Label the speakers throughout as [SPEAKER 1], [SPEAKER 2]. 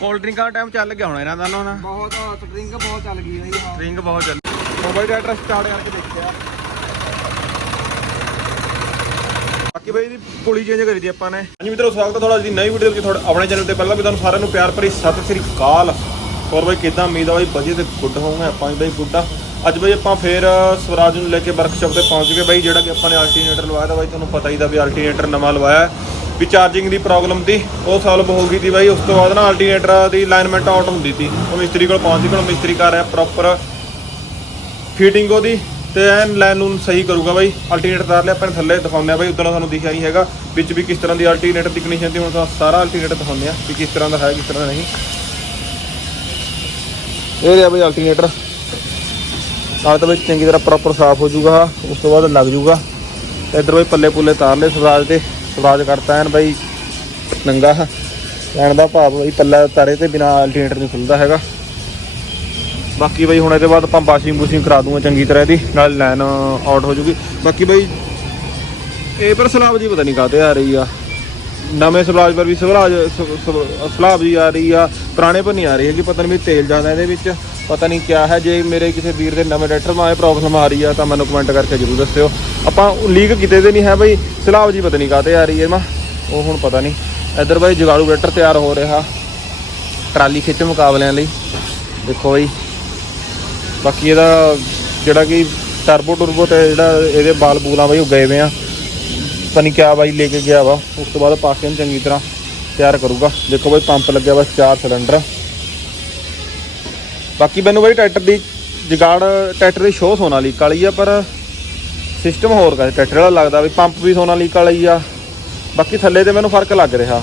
[SPEAKER 1] Cold ਡਰਿੰਕਾਂ ਦਾ time ਚੱਲ ਗਿਆ ਹੋਣਾ ਇਹਨਾਂ ਦਾ ਨਾ।
[SPEAKER 2] ਬਹੁਤ ਸਪਰਿੰਗ ਬਹੁਤ ਚੱਲ ਗਈ ਬਈ ਹਾਂ।
[SPEAKER 1] ਡਰਿੰਕ ਬਹੁਤ ਚੱਲ ਉਹ ਬਾਈ ਟਰੈਕਟਰ ਸਟਾਰਟ ਕਰਕੇ ਦੇਖਿਆ। ਬਾਕੀ ਬਾਈ ਦੀ ਪੁਲੀ ਚੇਂਜ ਕਰੀ ਦੀ ਆਪਾਂ ਨੇ। ਹਾਂਜੀ ਮਿੱਤਰੋ ਸਵਾਗਤ ਹੈ ਤੁਹਾਡਾ ਦੀ ਨਵੀਂ ਵੀਡੀਓ ਵਿੱਚ ਤੁਹਾਡਾ ਆਪਣੇ ਚੈਨਲ ਤੇ। ਪਹਿਲਾਂ ਵੀ ਤੁਹਾਨੂੰ ਸਾਰਿਆਂ ਨੂੰ ਪਿਆਰ ਭਰੀ ਸਤਿ ਸ੍ਰੀ ਅਕਾਲ। ਹੋਰ ਬਾਈ ਕਿਦਾਂ? ਉਮੀਦ ਆ ਬਾਈ ਵਧੀਆ ਤੇ ਗੁੱਡ ਹੋਊਗਾ ਆਪਾਂ ਬਾਈ ਗੁੱਡਾ ਅੱਜ ਬਾਈ ਆਪਾਂ ਫੇਰ ਸਵਰਾਜ ਨੂੰ ਲੈ ਕੇ ਵਰਕਸ਼ਾਪ ਤੇ ਪਹੁੰਚ ਗਏ। ਬਾਈ ਜਿਹੜਾ ਕਿ ਆਪਾਂ ਨੇ ਅਲਟਰਨੇਟਰ ਲਵਾਇਆ ਤਾਂ ਬਾਈ ਤੁਹਾਨੂੰ ਪਤਾ ਹੀ ਦਾ ਵੀ ਅਲਟਰਨੇਟਰ ਨਵਾਂ ਲਵਾਇਆ। ਹੈ। ਵੀ ਚਾਰਜਿੰਗ ਦੀ ਪ੍ਰੋਬਲਮ ਸੀ, ਉਹ ਸੋਲਵ ਹੋ ਗਈ ਸੀ ਬਾਈ। ਉਸ ਤੋਂ ਬਾਅਦ ਨਾ ਅਲਟਰਨੇਟਰ ਦੀ ਅਲਾਈਨਮੈਂਟ ਆਊਟ ਹੁੰਦੀ ਸੀ। ਉਹ ਮਿਸਤਰੀ ਕੋਲ ਪਹੁੰਚ ਗਏ ਹੁਣ ਮਿਸਤਰੀ ਕਰ ਰਿਹਾ ਪ੍ਰੋਪਰ ਫਿਟਿੰਗ ਉਹਦੀ ਤੇ ਐਨ ਲਾਈਨ ਨੂੰ ਸਹੀ ਕਰੂਗਾ ਬਾਈ। ਅਲਟਰਨੇਟਰ ਤਾਰ ਲਿਆ, ਆਪਾਂ ਨੇ ਥੱਲੇ ਦਿਖਾਉਂਦੇ ਆ ਬਾਈ। ਉਦੋਂ ਤੁਹਾਨੂੰ ਦਿਖਿਆ ਨਹੀਂ ਹੈਗਾ, ਵਿੱਚ ਵੀ ਕਿਸ ਤਰ੍ਹਾਂ ਦੀ ਅਲਟਰਨੇਟਰ ਦੀ ਕੰਡੀਸ਼ਨ ਤੇ ਹੁਣ ਤਾਂ ਸਾਰਾ ਅਲਟਰਨੇਟਰ ਦਿਖਾਉਂਦੇ ਆ ਵੀ ਕਿਸ ਤਰ੍ਹਾਂ ਦਾ ਹੈ, ਕਿਸ ਤਰ੍ਹਾਂ ਦਾ ਨਹੀਂ। ਇਹ ਰਿਹਾ ਬਾਈ ਅਲਟਰਨੇਟਰ ਨਾਲ ਤਾਂ ਬਾਈ ਚੰਗੀ ਤਰ੍ਹਾਂ ਪ੍ਰੋਪਰ ਸਾਫ਼ ਹੋ ਜਾਊਗਾ, ਉਸ ਤੋਂ ਬਾਅਦ ਲੱਗ ਜਾਊਗਾ। ਤੇ ਇੱਧਰ ਬਾਈ ਪੱਲੇ ਪੁੱਲੇ ਤਾਰ ਲਏ ਸਵਰਾਜ ਤੇ ਸਵਰਾਜ ਕਰਤਾ ਐਨ ਬਾਈ, ਨੰਗਾ। ਲੈਣ ਦਾ ਭਾਵ ਬਾਈ ਪੱਲਾ ਤਾਰੇ ਤੇ ਬਿਨਾ ਅਲਟਰਨੇਟਰ ਨਹੀਂ ਖੁੱਲਦਾ ਹੈਗਾ। ਬਾਕੀ ਬਈ ਹੁਣ ਇਹਦੇ ਬਾਅਦ ਆਪਾਂ ਵਾਸ਼ਿੰਗ ਬੂਸ਼ਿੰਗ ਕਰਾ ਦੂੰਗਾ ਚੰਗੀ ਤਰ੍ਹਾਂ ਇਹਦੀ, ਨਾਲ ਲਾਈਨ ਆਊਟ ਹੋ ਜੂਗੀ। ਬਾਕੀ ਬਈ, ਇਹ ਪਰ ਸਲਾਬ ਜੀ ਪਤਾ ਨਹੀਂ ਕਾਤੇ ਆ ਰਹੀ ਆ। ਨਵੇਂ ਸਵਰਾਜ ਪਰ ਵੀ ਸਵਰਾਜ ਸਲਾਬ ਜੀ ਆ ਰਹੀ ਆ, ਪੁਰਾਣੇ ਪਰ ਨਹੀਂ ਆ ਰਹੀ ਹੈਗੀ, ਪਤਾ ਨਹੀਂ ਵੀ ਤੇਲ ਜ਼ਿਆਦਾ ਇਹਦੇ ਵਿੱਚ। ਪਤਾ ਨਹੀਂ ਕਿਆ ਹੈ, ਜੇ ਮੇਰੇ ਕਿਸੇ ਵੀਰ ਦੇ ਨਵੇਂ ਟਰੈਕਟਰ ਮਾ ਇਹ ਪ੍ਰੋਬਲਮ ਆ ਰਹੀ ਆ, ਤਾਂ ਮੈਨੂੰ ਕਮੈਂਟ ਕਰਕੇ ਜਰੂਰ ਦੱਸਿਓ। ਆਪਾਂ ਲੀਕ ਕਿਤੇ ਦੇ ਨਹੀਂ ਹੈ ਬਈ, ਸਲਾਬ ਜੀ ਪਤਾ ਨਹੀਂ ਕਾਤੇ ਆ ਰਹੀ ਹੈ ਮਾ। ਉਹ ਹੁਣ ਪਤਾ ਨਹੀਂ। ਇੱਧਰ ਬਈ ਜਗਾੜੂ ਟਰੈਕਟਰ ਤਿਆਰ ਹੋ ਰਿਹਾ। ਟਰਾਲੀ ਖਿੱਚ ਮੁਕਾਬਲਿਆਂ ਲਈ। ਦੇਖੋ ਬਈ। ਬਾਕੀ ਇਹਦਾ ਜਿਹੜਾ ਕਿ ਟਰਬੋ ਟਰਬੋ ਤੇ ਜਿਹੜਾ ਇਹਦੇ ਬਾਲ ਬੂਲਾਂ ਬਈ ਉਹ ਗਏ ਵੇ ਆ। ਪਤਾ ਨਹੀਂ ਕਿਆ ਬਾਈ ਲੈ ਕੇ ਗਿਆ ਵਾ। ਉਸ ਤੋਂ ਬਾਅਦ ਪਾ ਕੇ ਇਹਨੂੰ ਚੰਗੀ ਤਰ੍ਹਾਂ ਤਿਆਰ ਕਰੂਗਾ। ਦੇਖੋ ਬਈ ਪੰਪ ਲੱਗਿਆ ਵਾ ਚਾਰ ਸਿਲੰਡਰ ਬਾਕੀ ਮੈਨੂੰ ਬਾਈ ਟਰੈਕਟਰ ਦੀ ਜਗਾੜ, ਟਰੈਕਟਰ ਦੀ ਸ਼ੋਅ ਸੋਨਾਲੀਕ ਵਾਲੀ ਆ, ਪਰ ਸਿਸਟਮ ਹੋਰ ਕਾ ਟਰੈਕਟਰ ਵਾਲਾ ਲੱਗਦਾ ਵੀ ਪੰਪ ਵੀ ਸੋਨਾਲੀਕ ਵਾਲਾ ਹੀ ਆ। ਬਾਕੀ ਥੱਲੇ ਤੇ ਮੈਨੂੰ ਫ਼ਰਕ ਲੱਗ ਰਿਹਾ।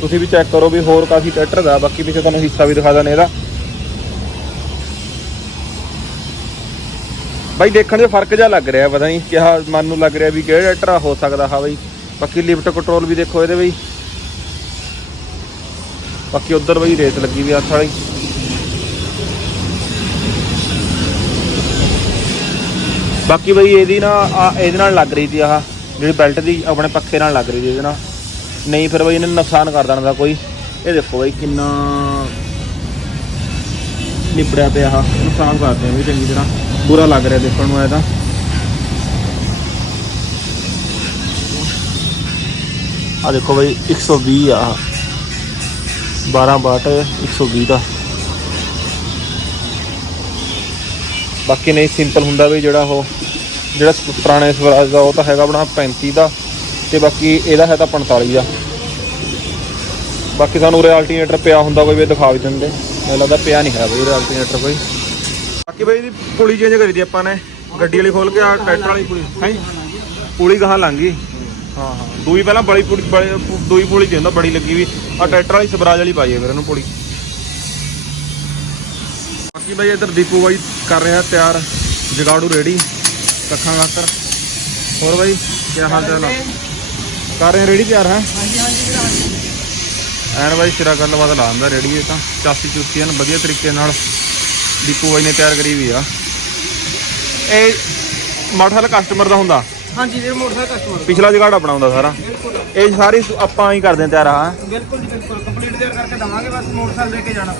[SPEAKER 1] ਤੁਸੀਂ ਵੀ ਚੈੱਕ ਕਰੋ ਵੀ ਹੋਰ ਕਾਫੀ ਟਰੈਕਟਰ ਦਾ, ਬਾਕੀ ਪਿੱਛੇ ਤੁਹਾਨੂੰ ਹਿੱਸਾ ਵੀ ਦਿਖਾ ਦਾਂ ਇਹਦਾ। ਬਾਈ ਦੇਖਣ 'ਚ ਫ਼ਰਕ ਜਿਹਾ ਲੱਗ ਰਿਹਾ, ਪਤਾ ਨਹੀਂ ਕਿਹਾ ਮਨ ਨੂੰ ਲੱਗ ਰਿਹਾ ਵੀ ਕਿਹੜਾ ਟਰੈਕਟਰ ਹੋ ਸਕਦਾ ਹਾਂ ਬਾਈ। ਬਾਕੀ ਲਿਫਟ ਕੰਟਰੋਲ ਵੀ ਦੇਖੋ ਇਹਦੇ ਬਈ। ਬਾਕੀ ਉਧਰ ਬਈ ਰੇਤ ਲੱਗੀ ਵੀ ਹੱਥ ਵਾਲੀ। ਬਾਕੀ ਬਈ ਇਹਦੀ ਨਾ, ਆ, ਇਹਦੇ ਨਾਲ ਲੱਗ ਰਹੀ ਸੀ ਆਹ, ਜਿਹੜੀ ਬੈਲਟ ਦੀ, ਆਪਣੇ ਪੱਖੇ ਨਾਲ ਲੱਗ ਰਹੀ ਸੀ ਇਹਦੇ ਨਾਲ। ਨਹੀਂ ਫਿਰ ਬਈ ਇਹਨੇ ਨੁਕਸਾਨ ਕਰ ਦੇਣਾ ਦਾ ਕੋਈ। ਇਹ ਦੇਖੋ ਬਈ ਕਿੰਨਾ ਨਿਪੜਿਆ ਪਿਆ ਆਹ। ਨੁਕਸਾਨ ਕਰਦੇ ਆ ਵੀ ਚੰਗੀ ਤਰ੍ਹਾਂ। ਬੁਰਾ ਲੱਗ ਰਿਹਾ ਦੇਖਣ ਨੂੰ ਇਹ ਤਾਂ। ਆ ਦੇਖੋ ਬਈ 120 ਆ ਆਹ। 12 ਵਾਟ 120 ਦਾ। ਬਾਕੀ ਨਹੀਂ ਸਿੰਪਲ ਹੁੰਦਾ ਵੀ ਜਿਹੜਾ ਉਹ ਜਿਹੜਾ ਸ- ਪੁਰਾਣੇ ਸਵਰਾਜ ਦਾ ਉਹ ਤਾਂ ਹੈਗਾ ਆਪਣਾ 35 ਦਾ ਤੇ ਬਾਕੀ ਇਹਦਾ ਹੈ ਤਾਂ 45 ਦਾ। ਬਾਕੀ ਸਾਨੂੰ ਉਰੇ ਅਲਟਰਨੇਟਰ ਪਿਆ ਹੁੰਦਾ ਕੋਈ ਵੀ ਦਿਖਾ ਵੀ ਦਿੰਦੇ। ਮੈਨੂੰ ਲੱਗਦਾ ਪਿਆ ਨਹੀਂ ਹੈ ਬਈ ਉਰੇ ਅਲਟਰਨੇਟਰ ਕੋਈ। ਬਾਕੀ ਬਈ ਇਹਦੀ ਪੁਲੀ ਚੇਂਜ ਕਰੀ ਦੀ ਆਪਾਂ ਨੇ। ਗੱਡੀ ਵਾਲੀ ਖੋਲ ਕੇ ਆ, ਟਰੈਕਟਰ ਵਾਲੀ ਪੁਲੀ। ਹੈ? ਪੁਲੀ ਗਾਹਾਂ ਲੰਘ ਗਈ। ਹਾਂ ਹਾਂ। ਦੂਈ ਪਹਿਲਾਂ ਬੜੀ ਪੁਲੀ, ਬੜੀ- ਦੂਈ ਪੁਲੀ ਤੇ ਬੜੀ ਲੱਗੀ ਵੀ। ਆ ਟਰੈਕਟਰ ਵਾਲੀ ਸਵਰਾਜ ਵਾਲੀ ਪਾਈ ਹੈ ਫਿਰ ਇਹਨੂੰ ਪੁਲੀ। ਬਾਕੀ ਬਾਈ ਇੱਧਰ ਦੀਪੂ ਬਾਈ ਕਰ ਰਿਹਾ ਤਿਆਰ। ਜਗਾੜੂ ਰੈਡੀ ਕੱਖਾਂ ਖਾਤਰ ਹੋਰ ਬਾਈ ਕੀ ਹਾਲ ਚਾਲ ਆ? ਕਰ ਰਹੇ ਰੈਡੀ ਤਿਆਰ ਹੈ?
[SPEAKER 2] ਹਾਂਜੀ ਹਾਂਜੀ ਵੀਰ ਹਾਂਜੀ
[SPEAKER 1] ਐਨ ਬਾਈ ਸਿਰਾ ਗੱਲਬਾਤ ਲਾ ਦਿੰਦਾ ਰੈਡੀ ਇਹ ਤਾਂ। ਚਾਸੀ ਚੂਸੀ ਐਨ ਵਧੀਆ ਤਰੀਕੇ ਨਾਲ ਦੀਪੂ ਬਾਈ ਨੇ ਤਿਆਰ ਕਰੀ ਵੀ ਆ। ਇਹ ਮੋਟਰਸਾਈਕਲ ਕਸਟਮਰ ਦਾ ਹੁੰਦਾ।
[SPEAKER 2] ਹਾਂਜੀ ਵੀਰ ਮੋਟਰਸਾਈਕਲ ਕਸਟਮਰ
[SPEAKER 1] ਪਿਛਲਾ ਜਗਾੜ ਆਪਣਾ ਹੁੰਦਾ ਸਾਰਾ। ਇਹ ਸਾਰੀ ਆਪਾਂ ਹੀ ਕਰਦੇ ਤਿਆਰ ਆ।
[SPEAKER 2] ਬਿਲਕੁਲ ਜੀ ਬਿਲਕੁਲ। ਕੰਪਲੀਟ ਤਿਆਰ ਕਰਕੇ ਦਵਾਂਗੇ ਬਸ ਮੋਟਰਸਾਈਕਲ ਲੈ ਕੇ ਜਾਣਾ।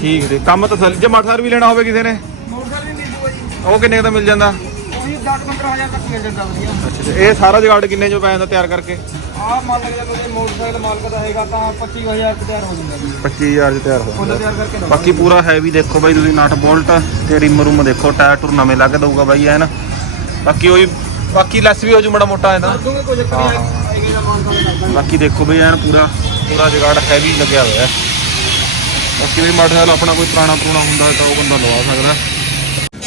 [SPEAKER 1] ਠੀਕ ਤੇ ਕੰਮ ਤਾਂ ਥੱਲੇ ਜੇ ਮੋਟਰਸਾਈਕਲ ਵੀ ਲੈਣਾ ਹੋਵੇ ਕਿਸੇ ਨੇ?
[SPEAKER 2] ਮੋਟਰਸਾਈਕਲ ਵੀ ਮਿਲ ਜੂਗਾ ਜੀ।
[SPEAKER 1] ਉਹ ਕਿੰਨੇ ਦਾ ਮਿਲ ਜਾਂਦਾ?
[SPEAKER 2] ਉਹੀ 10-15000 ਤੱਕ ਮਿਲ ਜਾਂਦਾ ਵਧੀਆ।
[SPEAKER 1] ਅੱਛਾ ਤੇ ਇਹ ਸਾਰਾ ਜਗਾੜ ਕਿੰਨੇ ਚ ਪੈ ਜਾਂਦਾ ਤਿਆਰ ਕਰਕੇ?
[SPEAKER 2] ਆਹ ਮੰਨ ਲਓ ਜੇ ਮੋਟਰਸਾਈਕਲ ਮਾਲਕ ਦਾ ਹੈਗਾ ਤਾਂ 25000 ਤੇ ਤਿਆਰ ਹੋ ਜਾਂਦਾ ਜੀ।
[SPEAKER 1] 25000 ਚ ਤਿਆਰ ਹੋ
[SPEAKER 2] ਉਹਦਾ
[SPEAKER 1] ਜਾਂਦਾ
[SPEAKER 2] ਤਿਆਰ ਕਰਕੇ
[SPEAKER 1] ਬਾਕੀ ਪੂਰਾ ਹੈਵੀ ਦੇਖੋ ਬਾਈ ਤੁਸੀਂ ਨਟ ਬੋਲਟ ਤੇ ਰਿਮ ਰੂਮ ਦੇਖੋ ਟਾਇਰ ਟੂਰ ਨਵੇਂ ਲੱਗ ਦਊਗਾ ਬਾਈ ਐਨ ਬਾਕੀ ਉਹੀ ਬਾਕੀ ਲੈਸ ਵੀ ਹੋ ਜੂ ਮੜਾ ਮੋਟਾ ਇਹਦਾ।
[SPEAKER 2] ਕਰ ਦੂੰਗੇ ਕੋਈ ਚੱਕਰ ਨਹੀਂ ਆਏਗਾ ਜਾਂ ਮਾਨ ਕੋਲ ਲੱਗਦਾ।
[SPEAKER 1] ਬਾਕੀ ਦੇਖੋ ਬਈ ਐਨ ਪੂਰਾ ਪੂਰਾ ਜਗਾੜ ਹੈਵੀ ਲੱਗਿਆ ਹੋਇਆ। ਹੈ ਬਾਕੀ ਵੀ ਮੋਟਰਸਾਈਕਲ ਆਪਣਾ ਕੋਈ ਪੁਰਾਣਾ ਪੁਰਾਣਾ ਹੁੰਦਾ ਤਾਂ ਉਹ ਬੰਦਾ ਲਵਾ ਸਕਦਾ।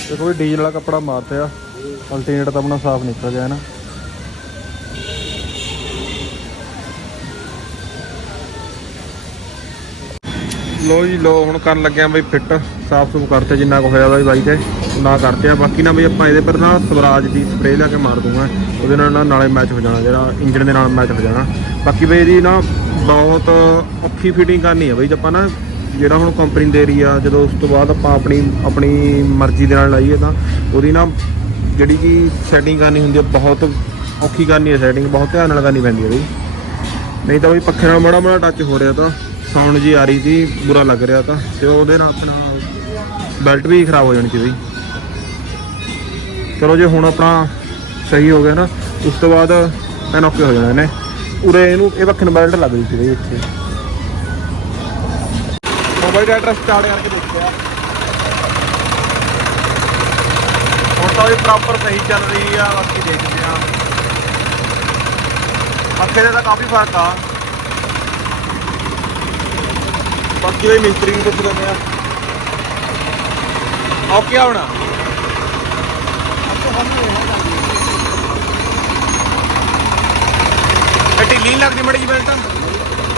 [SPEAKER 1] ਦੇਖੋ ਵੀ ਡੀਜ਼ਲ ਵਾਲਾ ਕੱਪੜਾ ਮਾਰਤੇ ਆ। ਅਲਟਰਨੇਟ ਤਾਂ ਆਪਣਾ ਸਾਫ਼ ਨਿਕਲ ਗਿਆ ਹੈ ਨਾ। ਲੋ ਜੀ, ਲੋ, ਹੁਣ ਕਰਨ ਲੱਗਿਆ ਬਈ ਫਿੱਟ। ਸਾਫ਼ ਸੁਫ ਕਰਤੇ ਜਿੰਨਾ ਕੁ ਹੋਇਆ ਬਈ ਬਾਈ ਤੇ, ਨਾ ਕਰਤੇ ਆ। ਬਾਕੀ ਨਾ ਬਈ ਆਪਾਂ ਇਹਦੇ ਪਰ ਨਾ ਸਵਰਾਜ ਦੀ ਸਪਰੇਅ ਲਾ ਕੇ ਮਾਰ ਦੂੰਗਾ। ਉਹਦੇ ਨਾਲ ਨਾ ਨਾਲੇ ਮੈਚ ਹੋ ਜਾਣਾ, ਜਿਹੜਾ ਇੰਜਣ ਦੇ ਨਾਲ ਮੈਚ ਹੋ ਜਾਣਾ। ਬਾਕੀ ਬਈ ਇਹਦੀ ਨਾ ਬਹੁਤ ਔਖੀ ਫਿਟਿੰਗ ਕਰਨੀ ਆ ਬਈ ਆਪਾਂ ਨਾ ਜਿਹੜਾ ਹੁਣ ਕੰਪਨੀ ਦੇ ਰਹੀ ਆ, ਜਦੋਂ ਉਸ ਤੋਂ ਬਾਅਦ ਆਪਾਂ ਆਪਣੀ ਆਪਣੀ ਮਰਜ਼ੀ ਦੇ ਨਾਲ ਲਾਈਏ ਤਾਂ, ਉਹਦੀ ਨਾ ਜਿਹੜੀ ਕਿ ਸੈਟਿੰਗ ਕਰਨੀ ਹੁੰਦੀ ਹੈ ਬਹੁਤ ਔਖੀ ਕਰਨੀ ਹੈ ਸੈਟਿੰਗ ਬਹੁਤ ਧਿਆਨ ਨਾਲ ਕਰਨੀ ਪੈਂਦੀ ਹੈ ਬਈ। ਨਹੀਂ ਤਾਂ ਬਈ ਪੱਖੇ ਨਾਲ ਮਾੜਾ ਮਾੜਾ ਟੱਚ ਹੋ ਰਿਹਾ ਤਾਂ ਸਾਊਂਡ ਜੀ ਆ ਰਹੀ ਸੀ, ਬੁਰਾ ਲੱਗ ਰਿਹਾ ਤਾਂ, ਤੇ ਉਹਦੇ ਨਾਲ ਆਪਣਾ ਬੈਲਟ ਵੀ ਖਰਾਬ ਹੋ ਜਾਣੀ ਸੀ ਬਈ। ਚਲੋ ਜੇ ਹੁਣ ਆਪਣਾ ਸਹੀ ਹੋ ਗਿਆ ਨਾ, ਉਸ ਤੋਂ ਬਾਅਦ ਐਨ ਓਕੇ ਹੋ ਜਾਣਾ ਇਹਨੇ। ਉਰੇ ਇਹਨੂੰ, ਇਹ ਪੱਖੇ ਨੂੰ ਬੈਲਟ ਲੱਗ ਗਈ ਸੀ ਬਈ ਇੱਥੇ। ਮੋਬਾਈਲ ਡਾਟਾ ਸਟਾਰਟ ਕਰਕੇ ਦੇਖਿਆ। ਤਾਂ ਇਹ ਪ੍ਰੋਪਰ ਸਹੀ ਚੱਲ ਰਹੀ ਆ ਬਾਕੀ ਦੇਖਦੇ ਆ। ਅੱਖੇ ਦਾ ਤਾਂ ਕਾਫੀ ਫ਼ਰਕ ਆ। ਬਾਕੀ ਉਹ ਮਿਸਤਰੀ ਨੂੰ ਪੁੱਛ ਲੈਂਦੇ ਆ। ਓਕੇ ਆ ਹੋਣਾ। ਇਹ ਢਿੱਲੀ ਨੀ ਲੱਗਦੀ ਮੜੀ ਜੀ ਬੈਲਟ।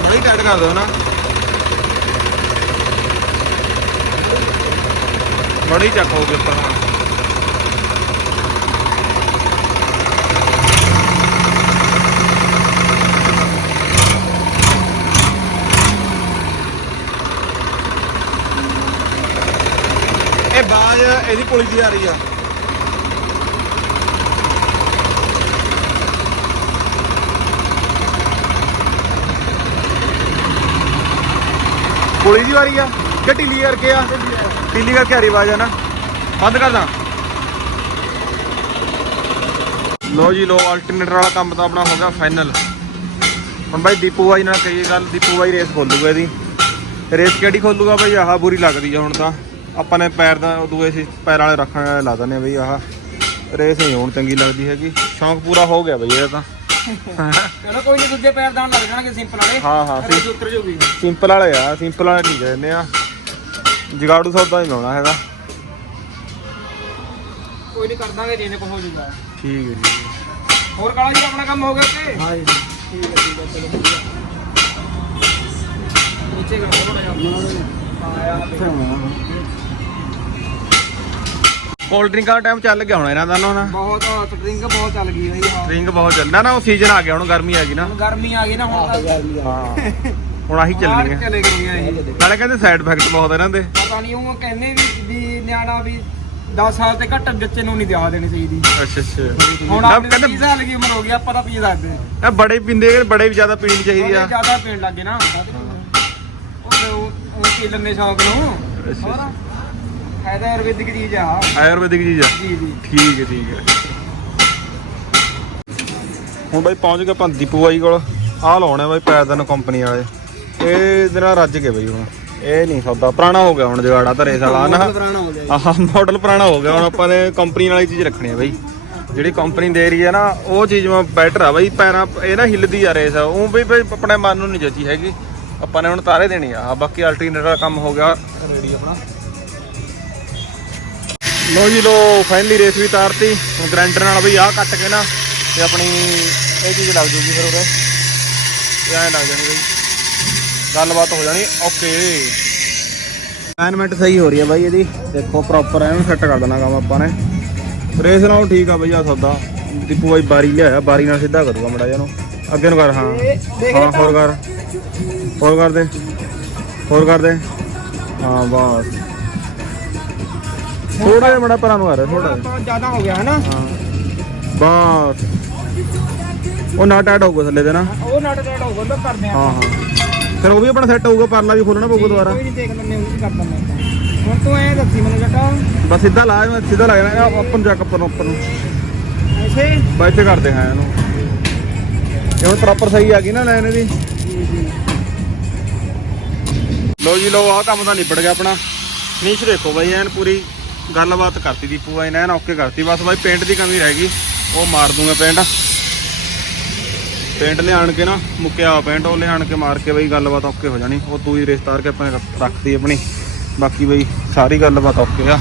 [SPEAKER 1] ਮੜੀ ਟਾਈਟ ਕਰ ਦਿਓ ਨਾ। ਮੜੀ ਚੱਕ ਹੋ ਗਿਆ ਪਰ ਇਹ ਇਹਦੀ ਪੁਲਿਸ ਦੀ ਆ ਰਹੀ ਆ। ਪੁਲਿਸ ਦੀ ਵਾਰੀ ਆ ਕਿ ਢਿੱਲੀ ਕਰਕੇ ਆ? ਢਿੱਲੀ ਕਰਕੇ ਆ ਰਹੀ ਆਵਾਜ਼ ਆ ਨਾ। ਬੰਦ ਕਰ ਦਾਂ ਲੋ ਜੀ ਲੋ ਅਲਟਰਨੇਟਰ ਵਾਲਾ ਕੰਮ ਤਾਂ ਆਪਣਾ ਹੋ ਗਿਆ ਫਾਈਨਲ ਹੁਣ ਬਾਈ ਦੀਪੂ ਬਾਈ ਨਾਲ ਕਹੀਏ ਗੱਲ, ਦੀਪੂ ਬਾਈ ਰੇਸ ਖੋਲੂਗਾ ਇਹਦੀ। ਰੇਸ ਕਿਹੜੀ ਖੋਲੂਗਾ ਬਾਈ? ਆਹ ਬੁਰੀ ਲੱਗਦੀ ਆ ਹੁਣ ਤਾਂ। ਆਪਾਂ ਨੇ ਪੈਰ ਦਾ ਉਹ ਦੂਏ ਸੀ ਪੈਰ ਵਾਲੇ ਰੱਖਣ ਵਾਲੇ ਲਾ ਦਨੇ ਬਈ ਆਹ। ਰੇਸ ਨਹੀਂ ਹੁਣ ਚੰਗੀ ਲੱਗਦੀ ਹੈਗੀ। ਸ਼ੌਂਕ ਪੂਰਾ ਹੋ ਗਿਆ ਬਈ ਇਹਦਾ ਤਾਂ।
[SPEAKER 2] ਚਲੋ ਕੋਈ ਨਹੀਂ ਦੂਜੇ ਪੈਰ ਦਾਣ ਲੱਗ ਜਾਣਗੇ ਸਿੰਪਲ ਵਾਲੇ।
[SPEAKER 1] ਹਾਂ ਹਾਂ
[SPEAKER 2] ਰੇਸ ਉਤਰ ਜੂਗੀ।
[SPEAKER 1] ਸਿੰਪਲ ਵਾਲੇ ਆ ਸਿੰਪਲ ਵਾਲੇ ਠੀਕ ਕਹਿੰਦੇ ਆ। ਜਗਾੜੂ ਸੌਦਾ ਹੀ ਲਾਉਣਾ ਹੈਗਾ।
[SPEAKER 2] ਕੋਈ ਨਹੀਂ ਕਰ ਦਾਂਗੇ ਜੇ ਨੇ ਕੋ ਹੋ ਜੂਗਾ।
[SPEAKER 1] ਠੀਕ ਹੈ ਜੀ।
[SPEAKER 2] ਹੋਰ ਕਾਲਾ ਜੀ ਆਪਣਾ ਕੰਮ ਹੋ ਗਿਆ ਤੇ
[SPEAKER 3] ਹਾਂ ਜੀ।
[SPEAKER 2] ਠੀਕ ਹੈ ਠੀਕ ਹੈ ਚਲੋ ਨੀਚੇ ਕਰੋ ਥੋੜਾ ਜਿਹਾ। ਆਇਆ
[SPEAKER 1] ਕੋਲਡ ਡਰਿੰਕਾਂ ਦਾ ਟਾਈਮ ਚੱਲ ਗਿਆ ਹੁਣ ਇਹਨਾਂ ਦਾ ਨਾ
[SPEAKER 2] ਬਹੁਤ ਸਪਰਿੰਗ ਬਹੁਤ ਚੱਲ ਗਈ ਬਈ ਹਾਂ।
[SPEAKER 1] ਡਰਿੰਕ ਬਹੁਤ ਚੱਲਦਾ ਨਾ ਉਹ ਸੀਜ਼ਨ ਆ ਗਿਆ ਹੁਣ ਗਰਮੀ ਆ ਗਈ ਨਾ।
[SPEAKER 2] ਹੁਣ ਗਰਮੀ ਆ ਗਈ ਨਾ ਹੁਣ ਤਾਂ
[SPEAKER 1] ਹਾਂ। ਹੁਣ ਆਹੀ ਚੱਲਣੀ ਹੈ
[SPEAKER 2] ਚਲੇ ਗਈਆਂ ਇਹ।
[SPEAKER 1] ਨਾਲੇ ਕਹਿੰਦੇ ਸਾਈਡ ਇਫੈਕਟ ਬਹੁਤ ਇਹਨਾਂ ਦੇ।
[SPEAKER 2] ਪਤਾ ਨਹੀਂ ਉਹ ਕਹਿੰਦੇ ਵੀ ਵੀ ਨਿਆਣਾ ਵੀ 10 ਸਾਲ ਤੇ ਘੱਟ ਬੱਚੇ ਨੂੰ ਨਹੀਂ ਦਿਆ ਦੇਣੀ ਚਾਹੀਦੀ।
[SPEAKER 1] ਅੱਛਾ ਅੱਛਾ।
[SPEAKER 2] ਹੁਣ
[SPEAKER 1] ਨਾ
[SPEAKER 2] ਆਪਣੇ
[SPEAKER 1] ਕਹਿੰਦੇ
[SPEAKER 2] 30 ਸਾਲ ਦੀ ਉਮਰ ਹੋ ਗਈ ਆਪਾਂ ਤਾਂ ਪੀ ਸਕਦੇ
[SPEAKER 1] ਇਹ ਬੜੇ ਪੀਂਦੇ ਬੜੇ ਵੀ ਜ਼ਿਆਦਾ ਪੀਣੀ ਚਾਹੀਦੀ ਆ।
[SPEAKER 2] ਜ਼ਿਆਦਾ ਪੀਣ ਲੱਗੇ ਨਾ। ਉਹ ਉਹ ਪੀ ਲੈਂਦੇ ਸ਼ੌਕ ਨੂੰ।
[SPEAKER 1] ਅੱਛਾ,
[SPEAKER 2] ਆਯੁਰਵੈਦਿਕ ਚੀਜ਼ ਆ।
[SPEAKER 1] ਆਯੁਰਵੈਦਿਕ ਚੀਜ਼ ਆ।
[SPEAKER 2] ਜੀ ਜੀ।
[SPEAKER 1] ਠੀਕ ਹੈ ਠੀਕ ਹੈ। ਹੁਣ ਬਾਈ ਪਹੁੰਚ ਗਏ ਆਪਾਂ ਦੀਪੂ ਬਾਈ ਕੋਲ। ਆਹ ਲਾਉਣੇ ਬਾਈ ਪੈਦਨ ਕੰਪਨੀ ਵਾਲੇ। ਇਹ ਨਾਲ ਰੱਜ ਗਏ ਬਾਈ ਹੁਣ। ਇਹ ਨਹੀਂ ਸੌਦਾ। ਪੁਰਾਣਾ ਹੋ ਗਿਆ ਹੁਣ ਜਗਾੜਾ ਧਰੇ ਸਾਲਾ ਨਾ। ਆਹ ਮਾਡਲ ਪੁਰਾਣਾ ਹੋ ਗਿਆ। ਹੁਣ ਆਪਾਂ ਨੇ ਕੰਪਨੀ ਵਾਲੀ ਚੀਜ਼ ਰੱਖਣੀ ਹੈ ਬਾਈ। ਜਿਹੜੀ ਕੰਪਨੀ ਦੇ ਰਹੀ ਹੈ ਨਾ ਉਹ ਚੀਜ਼ ਮੈਂ ਬੈਟਰ ਆ ਬਾਈ। ਪੈਰਾਂ ਇਹ ਨਾ ਹਿੱਲਦੀ ਆ ਰੇਸ। ਉਹ ਬਈ ਬਈ ਆਪਣੇ ਮਨ ਨੂੰ ਨਹੀਂ ਜੱਜੀ ਹੈਗੀ। ਆਪਾਂ ਨੇ ਹੁਣ ਤਾਰੇ ਦੇਣੀ ਆ। ਬਾਕੀ ਅਲਟਰਨੇਟਰ ਦਾ ਕੰਮ ਹੋ ਗਿਆ। ਰੈਡੀ ਆਪਣਾ। ਲੋ ਜੀ ਲੋ ਫਾਈਨਲੀ ਰੇਸ ਵੀ ਤਾਰਤੀ। ਹੁਣ ਗ੍ਰਾਈਂਡਰ ਨਾਲ ਬਈ ਆਹ ਕੱਟ ਕੇ ਨਾ ਤੇ ਆਪਣੀ ਇਹ ਚੀਜ਼ ਲੱਗ ਜੂਗੀ ਫਿਰ ਉਹਦੇ ਇਹ ਐਂ ਲੱਗ ਜਾਣੀ ਬਈ। ਗੱਲਬਾਤ ਹੋ ਜਾਣੀ ਓਕੇ ਅਲਾਈਨਮੈਂਟ ਸਹੀ ਹੋ ਰਹੀ ਹੈ ਬਾਈ ਇਹਦੀ। ਦੇਖੋ ਪ੍ਰੋਪਰ ਇਹਨੂੰ ਸੈੱਟ ਕਰ ਦੇਣਾ ਕੰਮ ਆਪਾਂ ਨੇ। ਰੇਸ ਨਾਲੋਂ ਠੀਕ ਆ ਬਈ ਆ ਸੌਦਾ। ਦੀਪੂ ਬਾਈ ਬਾਰੀ ਲਿਆਇਆ ਬਾਰੀ ਨਾਲ ਸਿੱਧਾ ਕਰੂਗਾ ਮੜਾ ਜਿਹਾ ਨੂੰ ਅੱਗੇ ਨੂੰ ਕਰ ਹਾਂ। ਹਾਂ ਹੋਰ ਕਰ। ਹੋਰ ਕਰ ਦੇ। ਹੋਰ ਕਰ ਦੇ। ਹਾਂ ਬਸ। ਥੋੜਾ ਜਿਹਾ ਮੜਾ ਪਰਾਂ ਨੂੰ ਆ ਰਿਹਾ ਥੋੜਾ ਜਿਹਾ।
[SPEAKER 2] ਤਾਂ ਜ਼ਿਆਦਾ ਹੋ ਗਿਆ ਹਨਾ
[SPEAKER 1] ਹਾਂ। ਬਸ। ਉਹ ਨਾ ਟਾਈਟ ਹੋਊਗਾ ਥੱਲੇ ਤੇ ਨਾ।
[SPEAKER 2] ਉਹ ਨਟ ਨਟ ਹੋਊਗਾ ਤਾਂ ਕਰਦੇ
[SPEAKER 1] ਹਾਂ। ਹਾਂ ਫਿਰ ਉਹ ਵੀ ਆਪਣਾ ਸੈੱਟ ਹੋਊਗਾ ਪਰਲਾ ਵੀ ਖੋਲਣਾ ਪਊਗਾ ਦੁਬਾਰਾ।
[SPEAKER 2] ਕੋਈ ਨਹੀਂ ਦੇਖ ਲੈਂਦੇ ਉਹ ਵੀ ਕਰ ਦਿੰਦੇ ਆਪਾਂ। ਹੁਣ ਤੂੰ ਐਂ ਦੱਸੀ ਮੈਨੂੰ ਜੱਟਾ।
[SPEAKER 1] ਬਸ ਸਿੱਧਾ ਲਾ ਮੈਂ ਸਿੱਧਾ ਲਾ ਜਾਣਾ ਆਪਾਂ ਨੂੰ ਚੱਕ ਉੱਪਰ ਨੂੰ ਉੱਪਰ ਨੂੰ।
[SPEAKER 2] ਐਸੇ
[SPEAKER 1] ਬਸ ਇੱਥੇ ਕਰਦੇ ਹਾਂ ਇਹਨੂੰ। ਇਹ ਹੁਣ ਪ੍ਰੋਪਰ ਸਹੀ ਆ ਗਈ ਨਾ ਲਾਈਨ ਇਹਦੀ। ਲੋ ਜੀ ਲੋ ਆਹ ਕੰਮ ਤਾਂ ਨਿਬੜ ਗਿਆ ਆਪਣਾ। ਨੀਚ ਦੇਖੋ ਬਾਈ ਐਨ ਪੂਰੀ। ਗੱਲਬਾਤ ਕਰਤੀ ਦੀਪੂ ਬਾਈ ਨੇ ਐਨ ਓਕੇ ਕਰਤੀ। ਬਸ ਬਾਈ ਪੇਂਟ ਦੀ ਕਮੀ ਰਹਿ ਗਈ। ਉਹ ਮਾਰ ਦੂੰਗਾ ਪੇਂਟ ਪੇਂਟ ਲਿਆਣ ਕੇ ਨਾ ਮੁੱਕਿਆ ਹੋਇਆ ਪੇਂਟ ਉਹ ਲਿਆਣ ਕੇ ਮਾਰ ਕੇ ਬਈ ਗੱਲਬਾਤ ਓਕੇ ਹੋ ਜਾਣੀ। ਉਹ ਤੂੰ ਹੀ ਰਿਸ਼ਤਾਰ ਕੇ ਆਪਣੇ ਰੱਖ- ਰੱਖਤੀ ਆਪਣੀ। ਬਾਕੀ ਬਈ ਸਾਰੀ ਗੱਲਬਾਤ ਓਕੇ ਆ।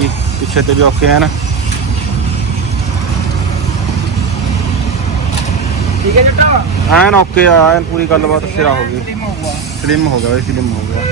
[SPEAKER 1] ਜੀ, ਪਿੱਛੇ ਤੇ ਵੀ ਓਕੇ ਹੈ ਨਾ।
[SPEAKER 2] ਠੀਕ ਹੈ ਜੱਟਾ?
[SPEAKER 1] ਐਨ ਓਕੇ ਆ ਐਨ ਪੂਰੀ ਗੱਲਬਾਤ ਸਿਰਾ ਹੋ ਗਈ। ਸਲਿਮ ਹੋ ਗਿਆ ਬਈ ਸਲਿਮ ਹੋ ਗਿਆ।